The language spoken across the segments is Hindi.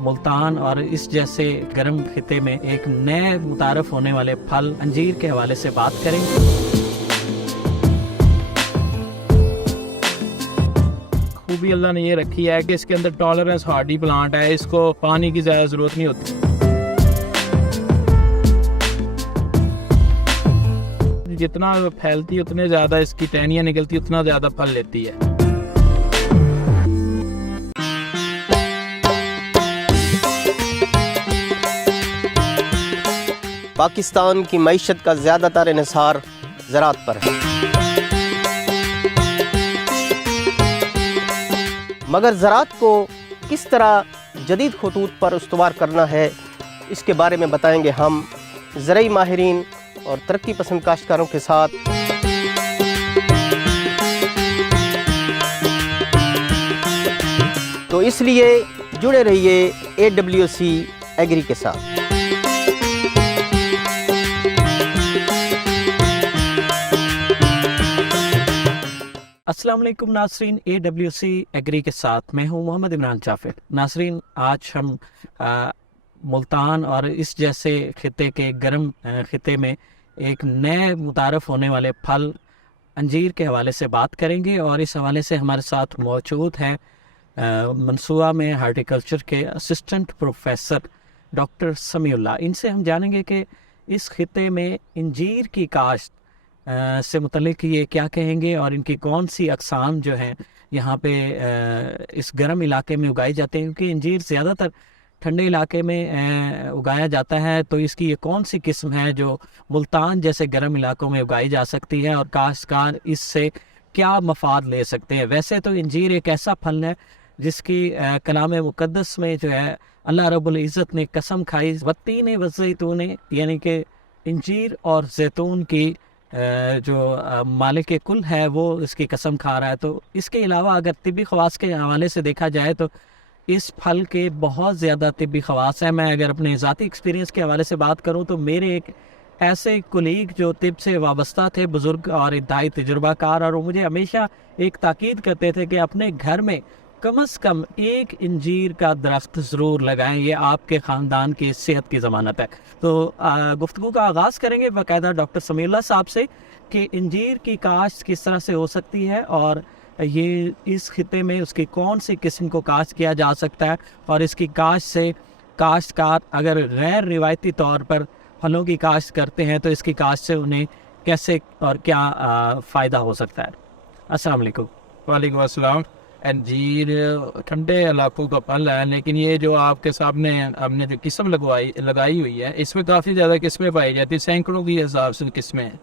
मुल्तान और इस जैसे गर्म खिते में एक नए मुतारफ होने वाले फल अंजीर के हवाले से बात करेंगे। खूबी अल्लाह ने ये रखी है कि इसके अंदर टॉलरेंस हार्डी प्लांट है, इसको पानी की ज़्यादा ज़रूरत नहीं होती। जितना फैलती है उतने ज़्यादा इसकी टहनियाँ निकलती, उतना ज़्यादा फल लेती है। पाकिस्तान की मईशत का ज़्यादातर इन्हिसार ज़राअत पर है, मगर ज़राअत को किस तरह जदीद खतूत पर उस्तवार करना है, इसके बारे में बताएंगे हम ज़रई माहिरीन और तरक्की पसंद काश्तकारों के साथ। तो इसलिए जुड़े रहिए AWC एग्री के साथ। अस्सलाम वालेकुम नासरीन, AWC एग्री के साथ मैं हूं मोहम्मद इमरान जाफिर। नासरीन, आज हम मुल्तान और इस जैसे खिते के गर्म खिते में एक नए मुतारफ होने वाले फल अंजीर के हवाले से बात करेंगे और इस हवाले से हमारे साथ मौजूद हैं मंसूबा में हार्टिकल्चर के असिस्टेंट प्रोफेसर डॉक्टर समीउल्लाह। इनसे हम जानेंगे कि इस खिते में अंजीर की काश्त से मुतल्लिक ये क्या कहेंगे और इनकी कौन सी अक़साम जो हैं यहाँ पे इस गर्म इलाके में उगाई जाते हैं, क्योंकि अंजीर ज़्यादातर ठंडे इलाके में उगाया जाता है। तो इसकी ये कौन सी किस्म है जो मुल्तान जैसे गर्म इलाकों में उगाई जा सकती है और काश्तकार इससे क्या मफाद ले सकते हैं। वैसे तो अंजीर एक ऐसा फल है जिसकी कलाम मुक़द्दस में जो है अल्लाह रब्बुल इज़्ज़त ने कसम खाई वत्तीन व ज़ैतून, यानी कि अंजीर और जैतून की जो मालिक कुल है वो इसकी कसम खा रहा है। तो इसके अलावा अगर तिब्बी ख़वास के हवाले से देखा जाए तो इस फल के बहुत ज़्यादा तिब्बी ख़वास हैं। मैं अगर अपने ज़ाती एक्सपीरियंस के हवाले से बात करूं तो मेरे एक ऐसे कुलीग जो तिब से वाबस्ता थे, बुज़ुर्ग और इंतहाई तजुर्बाकार, और वो मुझे हमेशा एक ताकीद करते थे कि अपने घर में कम से कम एक अंजीर का दरख्त ज़रूर लगाएं, ये आपके ख़ानदान की सेहत की ज़मानत है। तो गुफ्तगू का आगाज़ करेंगे बाकायदा डॉक्टर समीउल्लाह साहब से कि अंजीर की काश्त किस तरह से हो सकती है और ये इस खिते में उसकी कौन सी किस्म को काश्त किया जा सकता है और इसकी काश्त से काश्तकार अगर गैर रिवायती तौर पर फलों की काश्त करते हैं तो इसकी काश्त से उन्हें कैसे और क्या फ़ायदा हो सकता है। अस्सलाम वालेकुम। वालेकुम अस्सलाम। अंजीर ठंडे इलाकों का फल है, लेकिन ये जो आपके सामने हमने जो किस्म लगाई हुई है इसमें काफ़ी ज़्यादा किस्में पाई जाती हैं, सैकड़ों की हिसाब से किस्में हैं।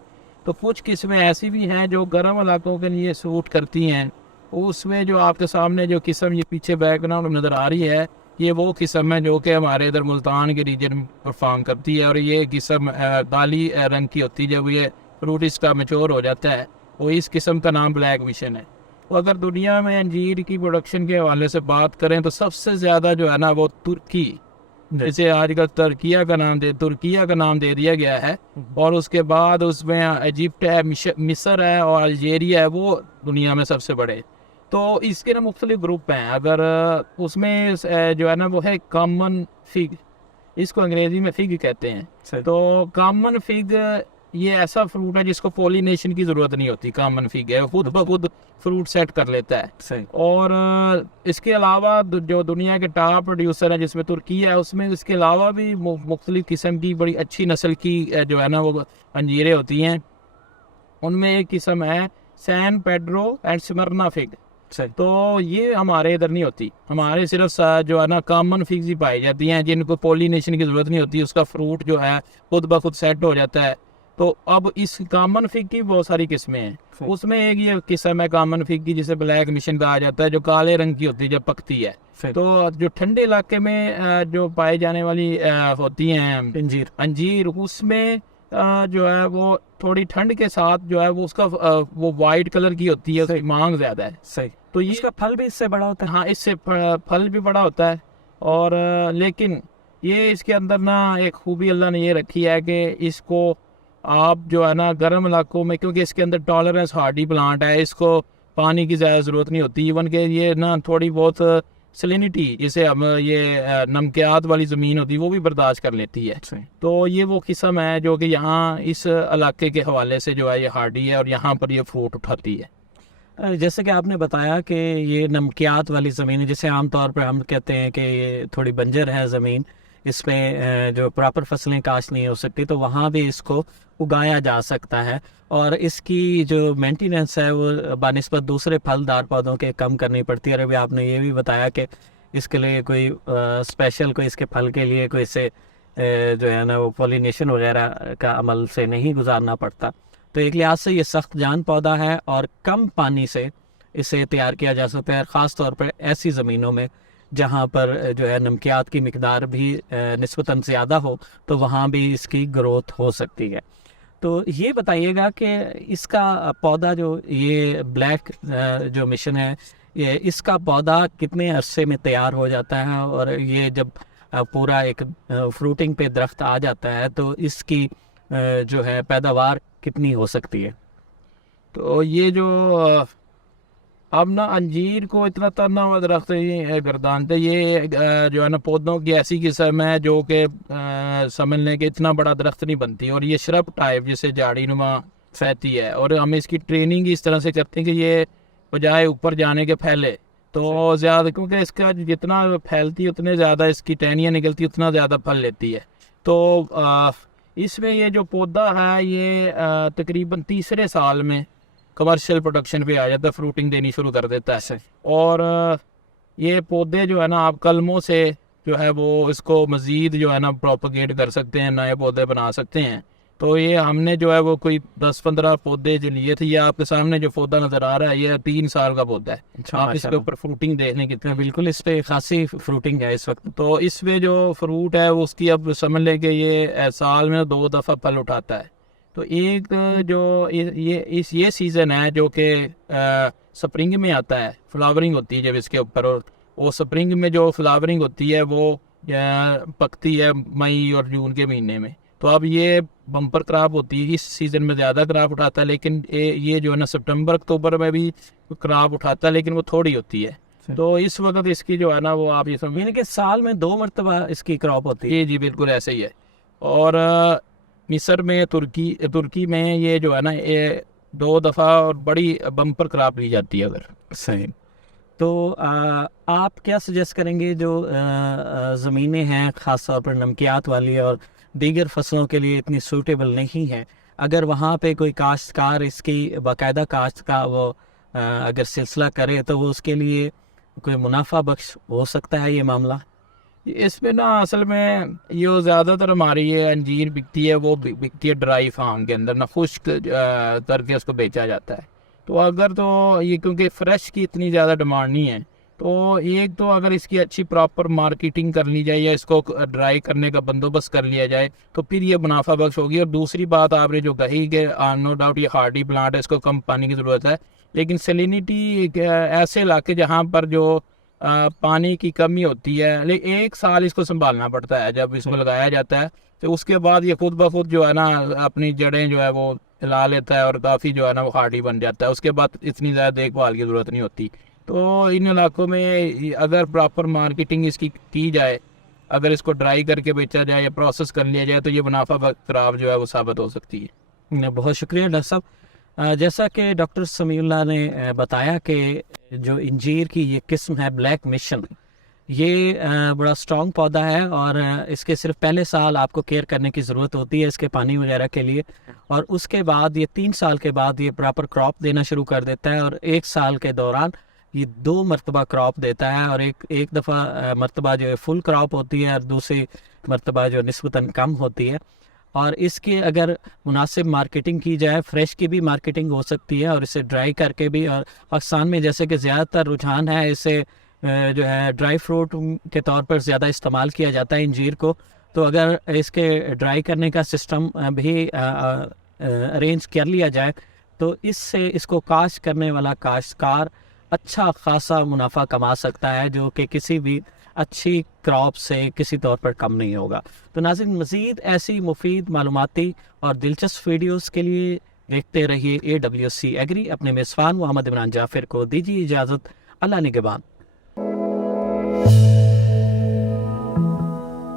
तो कुछ किस्में ऐसी भी हैं जो गर्म इलाकों के लिए सूट करती हैं। उसमें जो आपके सामने जो किस्म ये पीछे बैकग्राउंड नज़र आ रही है, ये वो किस्म है जो कि हमारे इधर मुल्तान के रीजन में परफॉर्म करती है। और ये किस्म काली रंग की होती है। जब ये फ्रूट इसका मैच्योर हो जाता है वो इस किस्म का नाम ब्लैक विशन है। तो अगर दुनिया में अंजीर की प्रोडक्शन के हवाले से बात करें तो सबसे ज़्यादा जो है ना वो तुर्की, जैसे आजकल तुर्किया का नाम दे दिया गया है, और उसके बाद उसमें इजिप्ट है, मिस्र है और अल्जीरिया है, वो दुनिया में सबसे बड़े। तो इसके ना मुख्तलिफ ग्रुप हैं। अगर उसमें जो है ना वो है कॉमन फिग, इसको अंग्रेज़ी में फिग कहते हैं। तो कॉमन फिग ये ऐसा फ्रूट है जिसको पॉलिनेशन की ज़रूरत नहीं होती। कॉमन फिग है, खुद ब खुद फ्रूट सेट कर लेता है। और इसके अलावा जो दुनिया के टॉप प्रोड्यूसर है जिसमें तुर्की है, उसमें इसके अलावा भी मुख्तलिफ किस्म की बड़ी अच्छी नस्ल की जो है ना वो अंजीरें होती हैं। उनमें एक किस्म है San Pedro and Smyrna fig. तो ये हमारे इधर नहीं होती, हमारे सिर्फ जो है ना कॉमन फिग्स ही पाई जाती हैं जिनको पॉलिनेशन की ज़रूरत नहीं होती। उसका फ्रूट जो है खुद ब खुद सेट हो जाता है। तो अब इस कॉमन फिग की बहुत सारी किस्में हैं। उसमें एक ये किस्म है कॉमन फिग की जिसे ब्लैक मिशन कहा जाता है, जो काले रंग की होती है जब पकती है। तो जो ठंडे इलाके में जो पाई जाने वाली होती हैं अंजीर, उसमें जो है वो थोड़ी ठंड के साथ जो है वो उसका वो वाइट कलर की होती है, उसकी मांग ज़्यादा है। सही। तो ये इसका फल भी इससे बड़ा होता है। हाँ, इससे फल भी बड़ा होता है। और लेकिन ये इसके अंदर ना एक खूबी अल्लाह ने ये रखी है कि इसको आप जो है ना गर्म इलाकों में, क्योंकि इसके अंदर टॉलरेंस हार्डी प्लांट है, इसको पानी की ज़्यादा ज़रूरत नहीं होती। इवन के ये ना थोड़ी बहुत सलिनिटी, जिसे हम ये नमकियात वाली ज़मीन होती है वो भी बर्दाश्त कर लेती है। तो ये वो किस्म है जो कि यहाँ इस इलाके के हवाले से जो है ये हार्डी है और यहाँ पर ये फ्रूट उठाती है। जैसे कि आपने बताया कि ये नमकियात वाली ज़मीन है, जिसे आमतौर पर हम कहते हैं कि ये थोड़ी बंजर है ज़मीन, इसमें जो प्रॉपर फसलें काश्त नहीं हो सकती, तो वहाँ भी इसको उगाया जा सकता है और इसकी जो मेंटेनेंस है वो बानिस्बत दूसरे फलदार पौधों के कम करनी पड़ती है। और अभी आपने ये भी बताया कि इसके लिए कोई स्पेशल कोई इसके फल के लिए कोई से जो है ना वो पॉलिनेशन वगैरह का अमल से नहीं गुजारना पड़ता। तो एक लिहाज से ये सख्त जान पौधा है और कम पानी से इसे तैयार किया जा सकता है, ख़ास तौर पर ऐसी ज़मीनों में जहाँ पर जो है नमकियात की मिकदार भी निस्बतन ज़्यादा हो, तो वहाँ भी इसकी ग्रोथ हो सकती है। तो ये बताइएगा कि इसका पौधा जो ये ब्लैक जो मिशन है, ये इसका पौधा कितने अरसे में तैयार हो जाता है और ये जब पूरा एक फ्रूटिंग पे दरख्त आ जाता है तो इसकी जो है पैदावार कितनी हो सकती है? तो ये जो अब ना अंजीर को इतना तना हुआ दरख्त ये गर्दानते, ये जो है ना पौधों की ऐसी किस्म है जो कि समझ लें कि इतना बड़ा दरख्त नहीं बनती और ये श्रब टाइप जैसे झाड़ी नुमा फैलती है। और हम इसकी ट्रेनिंग इस तरह से करते हैं कि ये बजाय ऊपर जाने के फैले तो ज़्यादा, क्योंकि इसका जितना फैलती है उतने ज़्यादा इसकी टहनियाँ निकलती उतना ज़्यादा फल लेती है। तो इसमें ये जो पौधा है ये तकरीबन तीसरे साल में कमर्शियल प्रोडक्शन पे आ जाता है, फ्रूटिंग देनी शुरू कर देता है। और ये पौधे जो है ना आप कलमों से जो है वो इसको मज़ीद जो है ना प्रोपगेट कर सकते हैं, नए पौधे बना सकते हैं। तो ये हमने जो है वो कोई 10-15 पौधे जो लिए थे, ये आपके सामने जो पौधा नज़र आ रहा है ये 3 साल का पौधा है। आप इसके ऊपर फ्रूटिंग देखने कितने, बिल्कुल इस पे खासी फ्रूटिंग है इस वक्त। तो इसमें जो फ्रूट है वो उसकी अब समझ लें कि ये साल में 2 दफ़ा फल उठाता है। तो एक जो ये सीज़न है जो कि स्प्रिंग में आता है, फ्लावरिंग होती है जब इसके ऊपर, और वो स्प्रिंग में जो फ्लावरिंग होती है वो पकती है मई और जून के महीने में। तो अब ये बम्पर क्रॉप होती है, इस सीज़न में ज़्यादा क्रॉप उठाता है, लेकिन ये जो है ना सितंबर अक्टूबर में भी क्रॉप उठाता है लेकिन वो थोड़ी होती है। तो इस वक्त इसकी जो है ना वो आप ये समझ, यानी कि साल में 2 मरतबा इसकी क्रॉप होती है। जी बिल्कुल ऐसे ही है। और मिस्र में तुर्की में ये जो है ना ये 2 दफ़ा और बड़ी बम्पर क्रॉप ली जाती है अगर। सही। तो आप क्या सजेस्ट करेंगे जो ज़मीनें हैं ख़ास तौर पर नमकियात वाली और दीगर फसलों के लिए इतनी सूटेबल नहीं है, अगर वहाँ पे कोई काश्तकार इसकी बाकायदा काश्त का वो अगर सिलसिला करे तो वो उसके लिए कोई मुनाफा बख्श हो सकता है ये मामला? इसमें ना असल में ये ज़्यादातर हमारी ये अंजीर बिकती है, वो बिकती है ड्राई फार्म के अंदर ना, खुश्क करके उसको बेचा जाता है। तो अगर तो ये क्योंकि फ़्रेश की इतनी ज़्यादा डिमांड नहीं है, तो एक तो अगर इसकी अच्छी प्रॉपर मार्केटिंग कर ली जाए या इसको ड्राई करने का बंदोबस्त कर लिया जाए तो फिर ये मुनाफा बख्श होगी। और दूसरी बात आपने जो कही कि नो डाउट ये हार्डी प्लांट है, इसको कम पानी की ज़रूरत है, लेकिन सैलिनिटी ऐसे इलाके जहाँ पर जो पानी की कमी होती है, लेकिन 1 साल इसको संभालना पड़ता है जब इसको लगाया जाता है। तो उसके बाद ये खुद ब खुद जो है ना अपनी जड़ें जो है वो हिला लेता है और काफ़ी जो है ना वो हार्डी बन जाता है। उसके बाद इतनी ज़्यादा देखभाल की ज़रूरत नहीं होती। तो इन इलाकों में अगर प्रॉपर मार्केटिंग इसकी की जाए, अगर इसको ड्राई करके बेचा जाए या प्रोसेस कर लिया जाए तो ये मुनाफा खराब जो है वो साबित हो सकती है। बहुत शुक्रिया डॉक्टर साहब। जैसा कि डॉक्टर समीउल्लाह ने बताया कि जो इंजीर की ये किस्म है ब्लैक मिशन, ये बड़ा स्ट्रॉन्ग पौधा है और इसके सिर्फ पहले साल आपको केयर करने की ज़रूरत होती है इसके पानी वगैरह के लिए, और उसके बाद ये 3 साल के बाद ये प्रॉपर क्रॉप देना शुरू कर देता है और 1 साल के दौरान ये 2 मरतबा क्रॉप देता है। और एक दफ़ा मरतबा जो है फुल क्रॉप होती है और दूसरी मरतबा जो निस्बतन कम होती है। और इसकी अगर मुनासिब मार्केटिंग की जाए, फ्रेश की भी मार्केटिंग हो सकती है और इसे ड्राई करके भी, और पाकिस्तान में जैसे कि ज़्यादातर रुझान है इसे जो है ड्राई फ्रूट के तौर पर ज़्यादा इस्तेमाल किया जाता है इंजीर को, तो अगर इसके ड्राई करने का सिस्टम भी अरेंज कर लिया जाए तो इससे इसको काश्त करने वाला काश्तकार अच्छा खासा मुनाफा कमा सकता है, जो कि किसी भी अच्छी क्रॉप से किसी तौर पर कम नहीं होगा। तो नाज़रीन, मज़ीद ऐसी मुफीद मालूमाती और दिलचस्प वीडियोस के लिए देखते रहिए AWC एग्री। अपने मेज़बान मोहम्मद इमरान जाफ़िर को दीजिए इजाज़त। अल्लाह निगहबान।